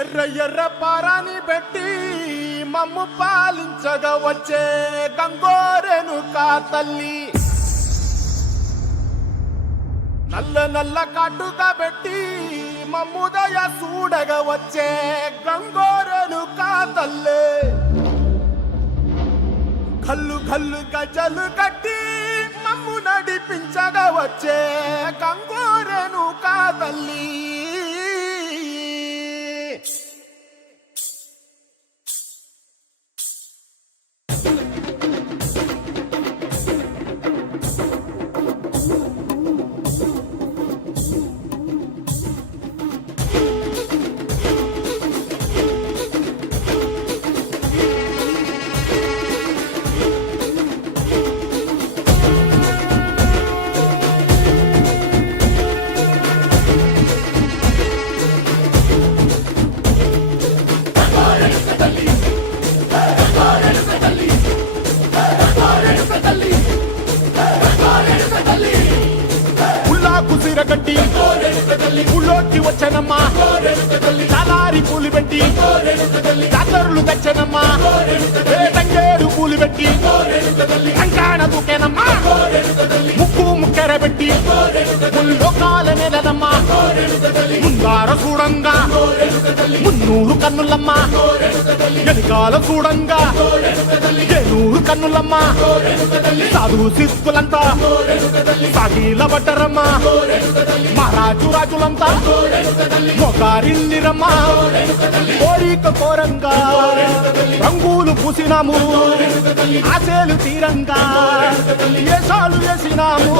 ఎర్ర ఎర్ర పారాని పెట్టి మమ్ము పాలించగా వచ్చే గంగోరెనుకా తల్లి, నల్ల నల్ల కాటుగా పెట్టి మమ్ముదయ చూడగా వచ్చే గంగోరెనుకా తల్లి, కల్లు కల్లు గజలు కట్టి మమ్ము నడిపించగా వచ్చే గంగోరెనుకా తల్లి. గట్టి ఊళ్ళోకి వచ్చనమ్మా, తలారి పూలు పెట్టి జాతరులు తెచ్చనమ్మా, తంగేరు పూలు పెట్టి కంకాణ దూకేనమ్మా, ముక్కు ముక్కెర పెట్టి ముల్లోకాల నెలనమ్మా, ముందార చూడంగా మున్నూరు కన్నులమ్మా, ఎనకాల చూడంగా ఏనూరు కన్నులమ్మా, సాధు సిక్కులంతా సాగిల పడ్డరమ్మా, మహారాజు రాజులంతా మొగారిల్లిరమ్మా, కోరిక కోరంగా రంగులు పూసినాము, ఆశలు తీరంగా వేషాలు వేసినాము,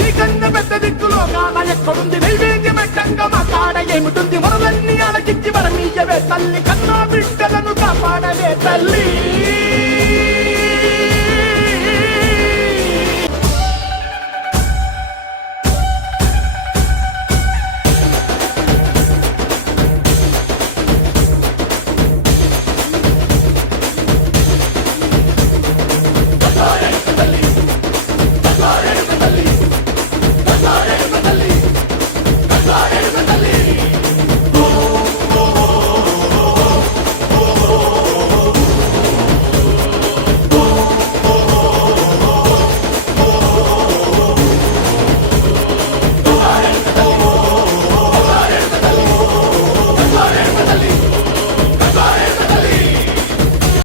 నీకన్నా పెద్ద దిక్కులో కాన ఎక్కడుంది, నైవేద్యం ఎట్టంగా మా కాడ ఏమిటుంది, మొరలన్నీ అలకించి వరమీయవే తల్లి, కన్నా బిడ్డలను కాపాడవే తల్లి.